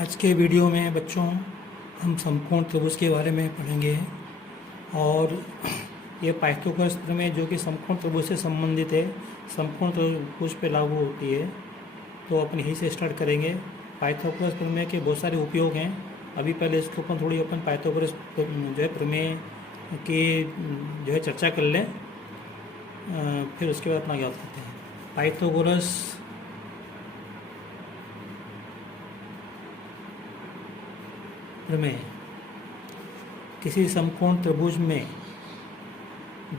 आज के वीडियो में बच्चों हम समकोण त्रिभुज के बारे में पढ़ेंगे और ये पाइथागोरस प्रमेय जो कि समकोण त्रिभुज से संबंधित है, समकोण त्रिभुज पे लागू होती है। तो अपन यहीं से स्टार्ट करेंगे। पाइथागोरस प्रमेय के बहुत सारे उपयोग हैं। अभी पहले इसके ऊपर थोड़ी अपन पाइथागोरस जो है प्रमेय की जो है चर्चा कर लें, फिर उसके बाद अपना याद करते हैं। पाइथागोरस प्रमेय किसी समकोण त्रिभुज में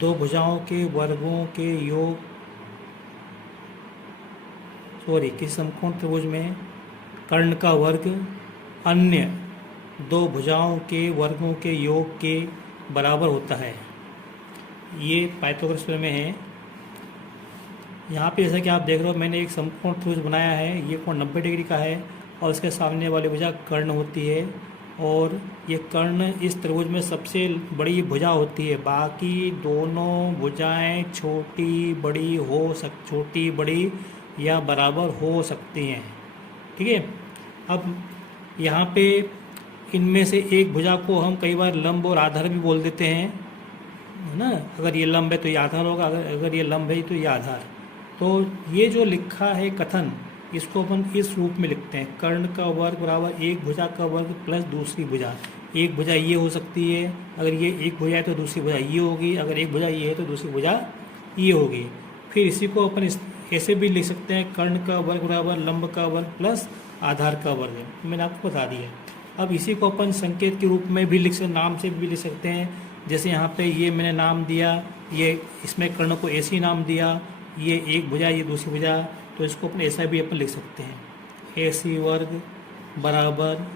दो भुजाओं के वर्गों के योग किसी समकोण त्रिभुज में कर्ण का वर्ग अन्य दो भुजाओं के वर्गों के योग के बराबर होता है। ये पाइथागोरस प्रमेय है। यहाँ पे जैसा कि आप देख रहे हो, मैंने एक समकोण त्रिभुज बनाया है। ये कोण 90 डिग्री का है और उसके सामने वाली भुजा कर्ण होती है और ये कर्ण इस त्रिभुज में सबसे बड़ी भुजा होती है। बाकी दोनों भुजाएं छोटी बड़ी या बराबर हो सकती हैं। ठीक है। अब यहाँ पे इनमें से एक भुजा को हम कई बार लंब और आधार भी बोल देते हैं, है ना। अगर ये लंब है तो ये आधार होगा, अगर ये लंब है तो ये आधार। तो ये जो लिखा है कथन, इसको अपन इस रूप में लिखते हैं। कर्ण का वर्ग बराबर एक भुजा का वर्ग प्लस दूसरी भुजा। एक भुजा ये हो सकती है, अगर ये एक भुजा है तो दूसरी भुजा ये होगी, अगर एक भुजा ये है तो दूसरी भुजा ये होगी। फिर इसी को अपन ऐसे भी लिख सकते हैं, कर्ण का वर्ग बराबर लंब का वर्ग प्लस आधार का वर्ग। मैंने आपको बता दिया। अब इसी को अपन संकेत के रूप में भी लिख सकते, नाम से भी लिख सकते हैं। जैसे यहाँ पे ये मैंने नाम दिया, ये इसमें कर्ण को ऐसी नाम दिया, ये एक भुजा ये दूसरी भुजा, तो इसको अपन ऐसा भी अपन लिख सकते हैं। ए सी वर्ग बराबर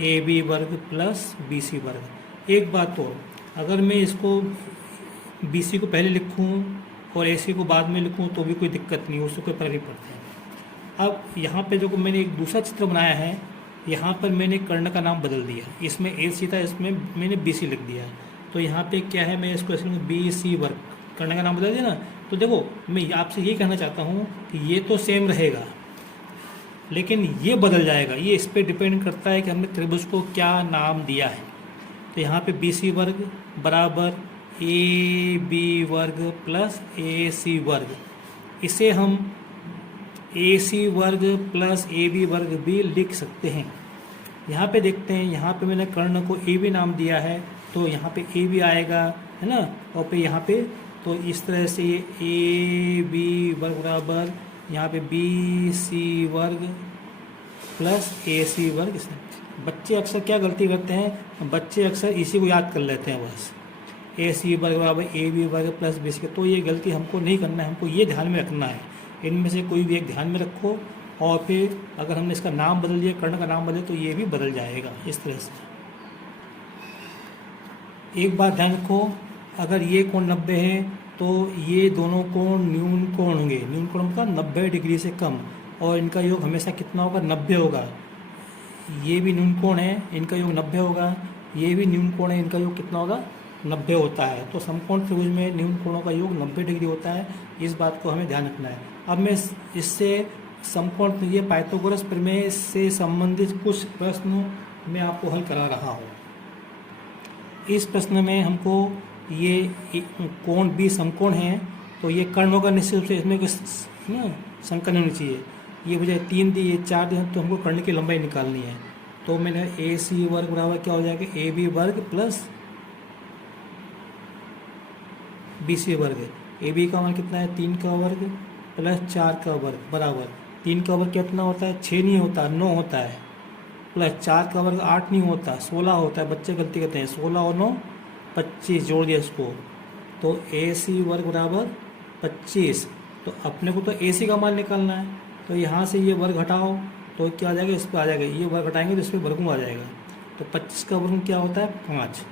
ए बी वर्ग प्लस बी सी वर्ग। एक बात और, अगर मैं इसको बी सी को पहले लिखूं और ए सी को बाद में लिखूं तो भी कोई दिक्कत नहीं, उससे कोई फर्क नहीं पड़ता है। अब यहाँ पे जो मैंने एक दूसरा चित्र बनाया है, यहाँ पर मैंने कर्ण का नाम बदल दिया। इसमें ए सी था, इसमें मैंने बी सी लिख दिया। तो यहाँ पे क्या है, मैं इसको ऐसे बी सी वर्ग, कर्ण का नाम बदल दिया ना। तो देखो, मैं आपसे यही कहना चाहता हूँ कि ये तो सेम रहेगा लेकिन ये बदल जाएगा। ये इस पर डिपेंड करता है कि हमने त्रिभुज को क्या नाम दिया है। तो यहाँ पे बी सी वर्ग बराबर ए बी वर्ग प्लस ए सी वर्ग, इसे हम ए सी वर्ग प्लस ए बी वर्ग भी लिख सकते हैं। यहाँ पे देखते हैं, यहाँ पे मैंने कर्ण को ए बी नाम दिया है तो यहाँ पे ए बी आएगा, है ना। और फिर यहाँ पे तो इस तरह से ये ए बी वर्ग बराबर यहाँ पे बी सी वर्ग प्लस ए सी वर्ग। बच्चे अक्सर क्या गलती करते हैं, बच्चे अक्सर इसी को याद कर लेते हैं बस, ए सी वर्ग बराबर ए बी वर्ग प्लस बी सी। तो ये गलती हमको नहीं करना है, हमको ये ध्यान में रखना है। इनमें से कोई भी एक ध्यान में रखो और फिर अगर हमने इसका नाम बदल दिया, कर्ण का नाम बदले, तो ये भी बदल जाएगा इस तरह से। एक बात ध्यान रखो, अगर ये कोण 90 है तो ये दोनों कोण न्यून कोण होंगे। न्यून कोण मतलब 90 डिग्री से कम, और इनका योग हमेशा कितना होगा, 90 होगा। ये भी न्यून कोण है, इनका योग 90 होगा। ये भी न्यून कोण है, इनका योग कितना होगा, 90 होता है। तो समकोण त्रिभुज में न्यून कोणों का योग 90 डिग्री होता है। इस बात को हमें ध्यान रखना है। अब मैं इससे समकोण, ये पाइथागोरस प्रमेय से संबंधित कुछ प्रश्न मैं आपको हल करा रहा हूँ। इस प्रश्न में हमको ये कोण भी समकोण है तो ये कर्ण होगा निश्चित रूप से, इसमें कुछ ना शंका नहीं होनी चाहिए। ये बजाय 3 दी, ये 4 दी, तो हमको कर्ण की लंबाई निकालनी है। तो मैंने ए सी वर्ग बराबर क्या हो जाएगा, ए बी वर्ग प्लस बी सी वर्ग। ए बी का मान कितना है, 3 का वर्ग प्लस 4 का वर्ग बराबर 3 का वर्ग कितना होता है, 6 नहीं होता, 9 होता है, प्लस 4 का वर्ग 8 नहीं होता, 16 होता है। बच्चे गलती करते हैं, 16 और 9 25, जोड़ दिया इसको। तो ए सी वर्ग बराबर 25। तो अपने को तो ए सी का मान निकालना है, तो यहाँ से ये वर्ग हटाओ तो क्या आ जाएगा, इस पर आ जाएगा। ये वर्ग हटाएंगे तो इस पर वर्गमूल आ जाएगा। तो 25 का वर्गमूल क्या होता है, 5,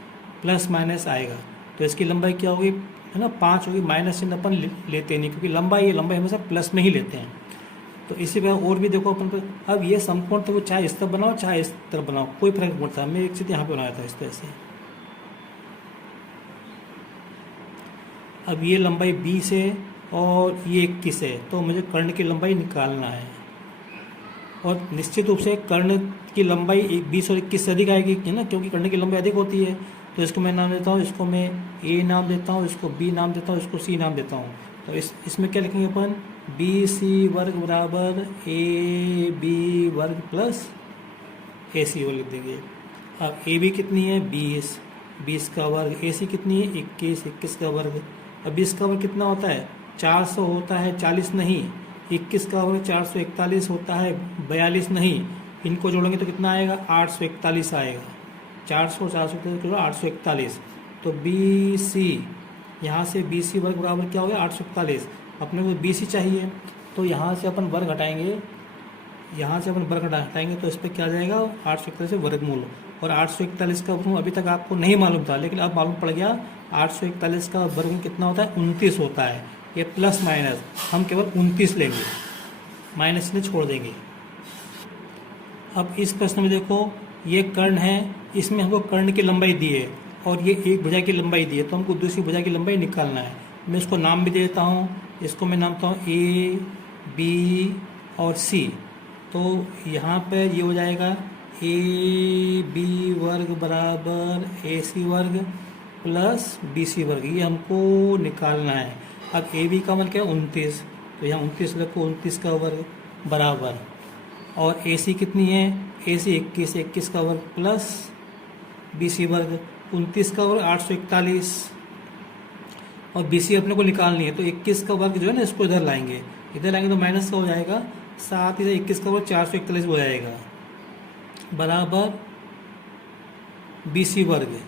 प्लस माइनस आएगा। तो इसकी लंबाई क्या होगी, है ना, 5 होगी। माइनस चिन्ह अपन लेते नहीं, क्योंकि लंबाई हमेशा प्लस में ही लेते हैं। तो इसी तरह और भी देखो अपन पर। अब ये समकोण तो चाहे इस तरफ बनाओ चाहे इस तरफ बनाओ, कोई फर्क नहीं पड़ता। मैं एक चित्र यहाँ पे बनाया था इस तरह से। अब ये लंबाई 20 है और ये 21 है, तो मुझे कर्ण की लंबाई निकालना है। और निश्चित रूप से कर्ण की लंबाई 20 और 21 से अधिक आएगी, है ना, क्योंकि कर्ण की लंबाई अधिक होती है। तो इसको मैं नाम देता हूँ, इसको मैं ए नाम देता हूँ, इसको बी नाम देता हूँ, इसको सी नाम देता हूँ। तो इसमें क्या लिखेंगे अपन, बी सी वर्ग बराबर ए बी वर्ग प्लस ए सी वर्ग लिख देंगे। अब ए बी कितनी है 20, 20 का वर्ग, ए सी कितनी है 21, 21 का वर्ग। अब 20 का वर्ग कितना होता है 400 होता है, 40 नहीं। 21 का वर्ग 441 होता है, 42 नहीं। इनको जोड़ेंगे तो कितना आएगा 841 आएगा। 400 441 841। तो बी सी, यहाँ से बी सी वर्ग बराबर क्या हो गया 841। अपने को बी सी चाहिए, तो यहाँ से अपन वर्ग हटाएंगे, यहाँ से अपन वर्ग हटाएंगे तो इस पर क्या आ जाएगा 841 से वर्गमूल। और 841 का वर्गमूल अभी तक आपको नहीं मालूम था, लेकिन अब मालूम पड़ गया। 841 का वर्गमूल कितना होता है 29 होता है। ये प्लस माइनस हम केवल 29 लेंगे, माइनस ने छोड़ देंगे। अब इस प्रश्न में देखो, ये कर्ण है, इसमें हमको कर्ण की लंबाई दी है और ये एक भुजा की लंबाई दी है, तो हमको दूसरी भुजा की लंबाई निकालना है। मैं इसको नाम भी दे देता हूँ, इसको मैं नाम देता हूँ ए बी और सी। तो यहाँ पर ये हो जाएगा ए बी वर्ग बराबर ए सी वर्ग प्लस बी सी वर्ग, ये हमको निकालना है। अब ए बी का मान क्या है 29, तो यहाँ 29 लिखो, 29 का वर्ग बराबर, और ए सी कितनी है ए सी 21, 21 का वर्ग प्लस बी सी वर्ग 29 का वर्ग 841, और बी सी अपने को निकालनी है। तो 21 का वर्ग जो है ना इसको इधर लाएंगे, इधर लाएंगे तो माइनस का हो जाएगा, साथ ही से 21 का वर्ग 441 हो जाएगा बराबर बी सी वर्ग।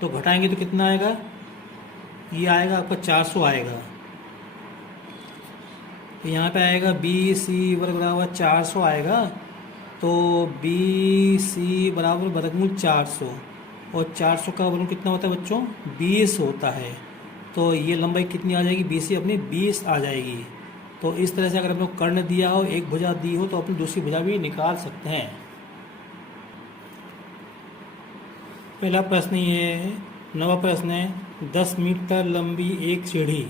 तो घटाएंगे तो कितना आएगा, ये आएगा आपका 400 आएगा। तो यहाँ पे आएगा बी सी वर्ग बराबर 400 आएगा। तो बी सी बराबर वर्गमूल 400, और 400 का वर्गमूल कितना होता है बच्चों 20 होता है। तो ये लंबाई कितनी आ जाएगी बी सी अपनी 20 आ जाएगी। तो इस तरह से अगर अपने को कर्ण दिया हो, एक भुजा दी हो, तो अपनी दूसरी भुजा भी निकाल सकते हैं। पहला प्रश्न ये है, नवा प्रश्न है, 10 मीटर लंबी एक सीढ़ी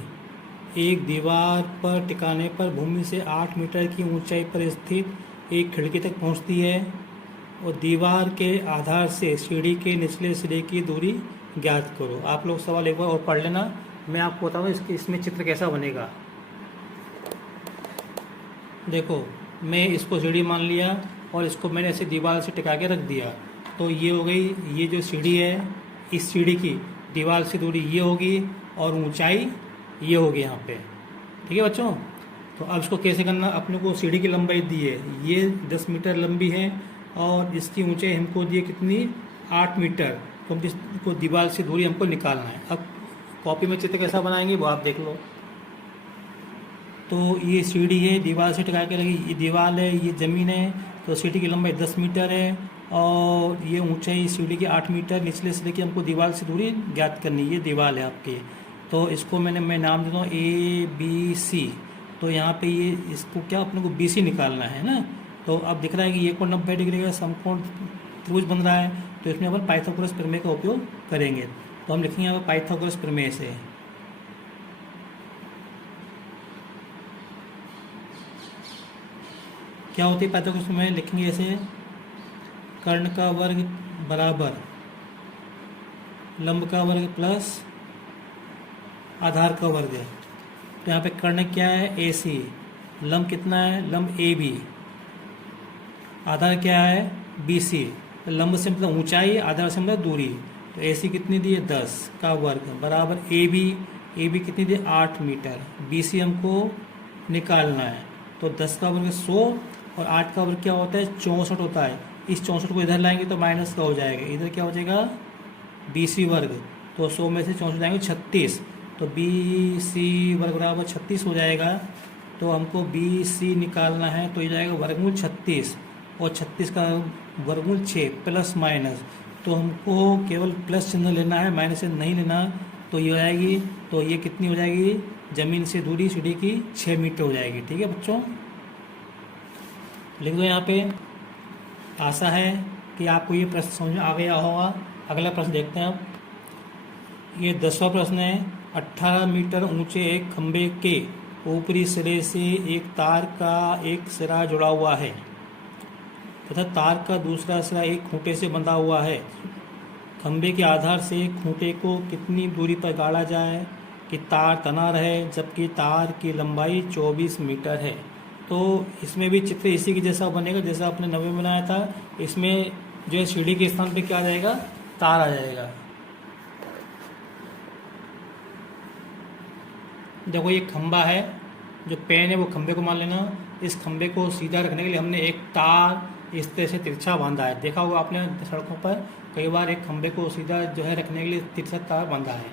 एक दीवार पर टिकाने पर भूमि से 8 मीटर की ऊंचाई पर स्थित एक खिड़की तक पहुंचती है, और दीवार के आधार से सीढ़ी के निचले सिरे की दूरी ज्ञात करो। आप लोग सवाल एक बार और पढ़ लेना, मैं आपको बताऊँ इसमें चित्र कैसा बनेगा। देखो, मैं इसको सीढ़ी मान लिया और इसको मैंने ऐसे दीवार से टिका के रख दिया। तो ये हो गई, ये जो सीढ़ी है, इस सीढ़ी की दीवार से दूरी ये होगी और ऊंचाई ये होगी यहाँ पे। ठीक है बच्चों। तो अब इसको कैसे करना, अपने को सीढ़ी की लंबाई दी है, ये 10 मीटर लंबी है और इसकी ऊंचाई हमको दी है कितनी 8 मीटर। तो इसको दीवार से दूरी हमको निकालना है। अब कॉपी में चित्र कैसा बनाएंगे वो आप देख लो। तो ये सीढ़ी है, दीवार से टिका के लगी, ये दीवार है, ये ज़मीन है। तो सीढ़ी की लंबाई 10 मीटर है और ये ऊंचाई सीढ़ी की 8 मीटर, निचले सिरे की हमको दीवार से दूरी ज्ञात करनी है। ये दीवार है आपकी। तो इसको मैं नाम देता हूँ ए बी सी। तो यहाँ पे ये इसको क्या अपने को बी सी निकालना है ना। तो अब दिख रहा है कि ये कोण 90 डिग्री का समकोण त्रिभुज बन रहा है। तो इसमें अपन पाइथागोरस प्रमेय का उपयोग करेंगे। तो हम लिखेंगे यहाँ पर पाइथागोरस प्रमेय से। क्या होती है पाइथागोरस प्रमेय, लिखेंगे ऐसे, कर्ण का वर्ग बराबर लंब का वर्ग प्लस आधार का वर्ग है। तो यहाँ पे कर्ण क्या है ए सी, लंब कितना है लंब ए बी, आधार क्या है बी सी। तो लंब से मतलब ऊंचाई, आधार से मतलब दूरी। तो ए सी कितनी दी है 10 का वर्ग बराबर ए बी कितनी दी 8 मीटर, बी सी हमको निकालना है। तो 10 का वर्ग 100 और 8 का वर्ग क्या होता है 64 होता है। इस 64 को इधर लाएंगे तो माइनस का हो जाएगा, इधर क्या हो जाएगा बी सी वर्ग। तो 100 में से 64 जाएंगे 36। तो बी सी वर्ग बराबर 36 हो जाएगा। तो हमको बी सी निकालना है, तो ये जाएगा वर्गमूल 36 और 36 का वर्गमूल 6 प्लस माइनस। तो हमको केवल प्लस चिन्ह लेना है, माइनस चिन्ह नहीं लेना। तो ये हो जाएगी, तो ये कितनी हो जाएगी ज़मीन से दूरी सीढ़ी की 6 मीटर हो जाएगी। ठीक है बच्चों, लिख दो यहाँ पे। आशा है कि आपको ये प्रश्न समझ में आ गया होगा। अगला प्रश्न देखते हैं अब। ये 10वां प्रश्न है, 18 मीटर ऊंचे एक खंभे के ऊपरी सिरे से एक तार का एक सिरा जुड़ा हुआ है तथा तार का दूसरा सिरा एक खूंटे से बंधा हुआ है। खंभे के आधार से खूंटे को कितनी दूरी पर गाड़ा जाए कि तार तना रहे, जबकि तार की लंबाई 24 मीटर है। तो इसमें भी चित्र इसी के जैसा बनेगा जैसा आपने नवे में बनाया था। इसमें जो है सीढ़ी के स्थान पे क्या आ जाएगा, तार आ जाएगा। देखो ये खंभा है, जो पेन है वो खंभे को मान लेना। इस खंभे को सीधा रखने के लिए हमने एक तार इस तरह से तिरछा बांधा है। देखा होगा आपने सड़कों पर कई बार एक खंभे को सीधा जो है रखने के लिए तिरछा तार बांधा है।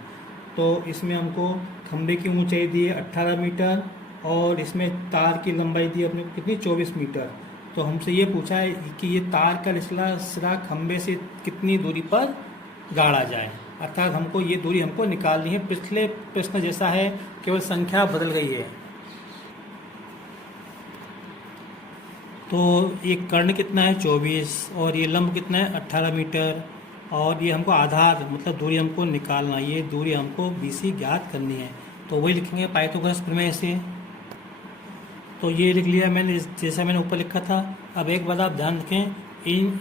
तो इसमें हमको खंभे की ऊंचाई दी है 18 मीटर और इसमें तार की लंबाई दी है अपने को कितनी, 24 मीटर। तो हमसे ये पूछा है कि ये तार का निचला सिरा खंभे से कितनी दूरी पर गाड़ा जाए, अर्थात हमको ये दूरी हमको निकालनी है। पिछले प्रश्न जैसा है, केवल संख्या बदल गई है। तो ये कर्ण कितना है, 24, और ये लंब कितना है, 18 मीटर, और ये हमको आधार मतलब दूरी हमको निकालना, ये दूरी हमको BC ज्ञात करनी है। तो वही लिखेंगे पाइथागोरस प्रमेय से। तो ये लिख लिया मैंने जैसा मैंने ऊपर लिखा था। अब एक बात आप ध्यान रखें,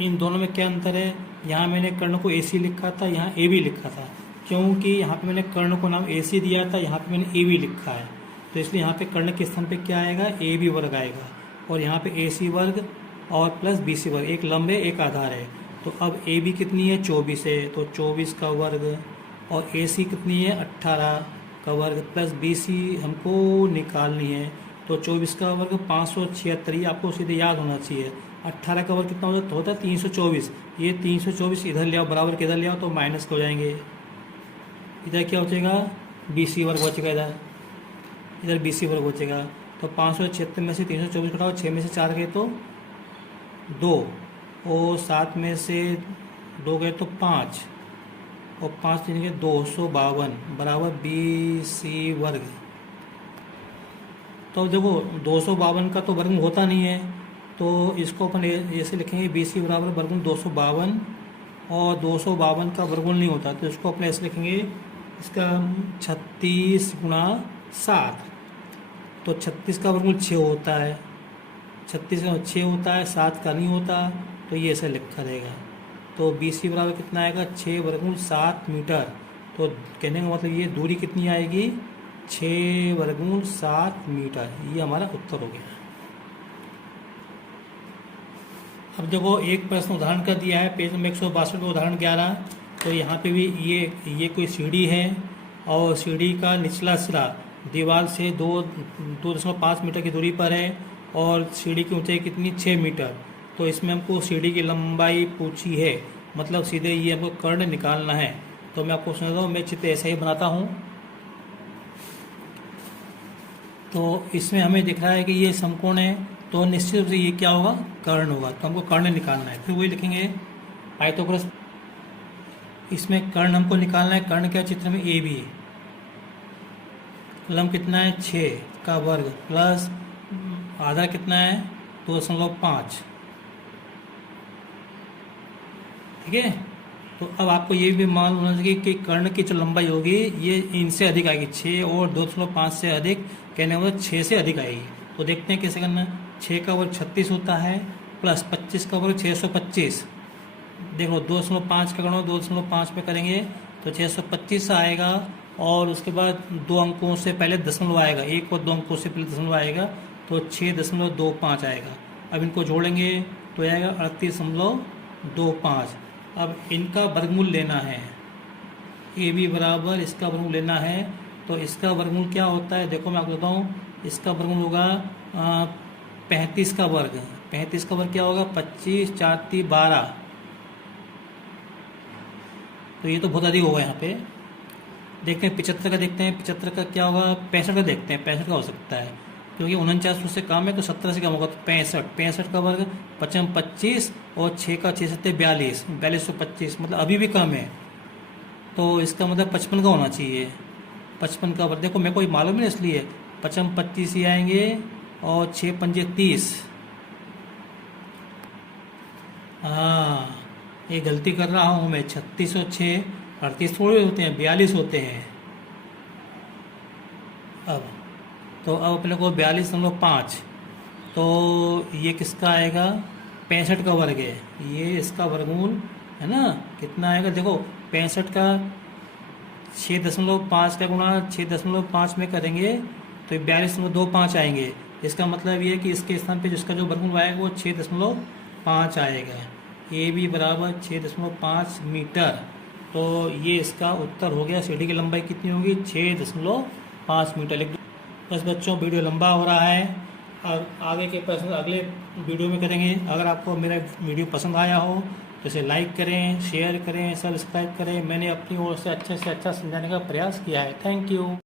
इन दोनों में क्या अंतर है। यहाँ मैंने कर्ण को AC लिखा था, यहाँ AB लिखा था, क्योंकि यहाँ पे मैंने कर्ण को नाम AC दिया था, यहाँ पे मैंने AB लिखा है। तो इसलिए यहाँ पे कर्ण के स्थान पे क्या आएगा, AB वर्ग आएगा, और यहाँ पे AC वर्ग और प्लस BC वर्ग, एक लंब है एक आधार है। तो अब AB कितनी है, 24 है, तो 24 का वर्ग, और AC कितनी है, 18 का वर्ग, प्लस BC हमको निकालनी है। तो 24 का वर्ग 576, ये आपको सीधे याद होना चाहिए। 18 का वर्ग कितना होता है 324, ये 324 इधर ले आओ, बराबर के इधर ले आओ तो माइनस हो जाएंगे। इधर क्या बचेगा, BC वर्ग बचेगा, इधर BC वर्ग बचेगा। तो 576 में से 324 घटाओ, 6 में से 4 गए तो 2, और 7 में से 2 गए तो 5, और 5 3 गए 252 बराबर BC वर्ग। तो देखो 252 का तो वर्गमूल होता नहीं है, तो इसको अपन ऐसे लिखेंगे BC बराबर वर्गमूल 252, और 252 का वर्गमूल नहीं होता तो इसको अपन ऐसे लिखेंगे, इसका 36 गुणा 7। तो 36 का वर्गमूल 6 होता है, 36 का 6 होता है, 7 का नहीं होता, तो ये ऐसे लिखा रहेगा। तो BC बराबर कितना आएगा, 6 वर्गमूल 7 मीटर। तो कहने का मतलब ये दूरी कितनी आएगी, 6 वर्गमूल 7 मीटर। ये हमारा उत्तर हो गया। अब देखो एक प्रश्न उदाहरण का दिया है, पेज नंबर 162 उदाहरण 11। तो यहाँ पे भी ये कोई सीढ़ी है, और सीढ़ी का निचला सिरा दीवार से 2.5 मीटर की दूरी पर है, और सीढ़ी की ऊंचाई कितनी, 6 मीटर। तो इसमें हमको सीढ़ी की लंबाई पूछी है, मतलब सीधे ये हमको कर्ण निकालना है। तो मैं आपको सुना दूँ, मैं चित्र ऐसा ही बनाता हूँ। तो इसमें हमें दिख रहा है कि ये समकोण है, तो निश्चित रूप से ये क्या होगा, कर्ण होगा। तो हमको कर्ण निकालना है, फिर वही लिखेंगे पाइथागोरस। इसमें कर्ण हमको निकालना है, कर्ण क्या चित्र में AB है, लंब कितना है 6 का वर्ग, प्लस आधा कितना है 2.5, ठीक है। तो अब आपको ये भी मालूम होना चाहिए कि कर्ण की जो लंबाई होगी ये इनसे अधिक आएगी, 6 और 2.5 से अधिक, कहने का मतलब 6 से अधिक आएगी। तो देखते हैं कैसे करना है। 6 का वर्ग 36 होता है, प्लस 25 का वर्ग 625। देखो 2.5 का गणो 2.5 पे करेंगे तो 625 आएगा, और उसके बाद 2 अंकों से पहले दशमलव आएगा, 1 और 2 अंकों से पहले दशमलव आएगा, तो 6.25 आएगा। अब इनको जोड़ेंगे तो आएगा 38.25। अब इनका वर्गमूल लेना है, AB बराबर इसका वर्गमूल लेना है। तो इसका वर्गमूल क्या होता है, देखो मैं आपको बताऊँ, इसका वर्गमूल होगा 35 का वर्ग। 35 का वर्ग क्या होगा, 25 4 3 12। तो ये तो बहुत अधिक होगा। यहाँ पे देखते हैं 75 का, देखते हैं 75 का क्या होगा, 65 का देखते हैं, 65 का हो सकता है, क्योंकि 49 से कम है तो 17 से कम होगा, तो 65 का वर्ग 25, और 6 का 6 7 42, 4225, मतलब अभी भी कम है। तो इसका मतलब 55 का होना चाहिए। 55 का वर्ग देखो मेरे को मालूम है इसलिए 55 25 ही आएंगे, और 6 पंजे 30। हाँ ये गलती कर रहा हूँ मैं, 36 और 6 38 थोड़े होते हैं, 42 होते हैं। अब तो अब अपने को 42.5, तो ये किसका आएगा, 65 का वर्ग है, ये इसका वर्गमूल है ना, कितना आएगा देखो। 65 का 6.5 का गुणा 6.5 में करेंगे तो 42.25 आएंगे। इसका मतलब ये है कि इसके स्थान पे जिसका जो वर्गमूल आएगा वो 6.5 आएगा। ए बी बराबर 6.5 मीटर। तो ये इसका उत्तर हो गया। सीढ़ी की लंबाई कितनी होगी? 6.5 मीटर। बस बच्चों, वीडियो लंबा हो रहा है और आगे के प्रश्न अगले वीडियो में करेंगे। अगर आपको मेरा वीडियो पसंद आया हो तो इसे लाइक करें, शेयर करें, सब्सक्राइब करें। मैंने अपनी ओर से अच्छा समझाने का प्रयास किया है। Thank you.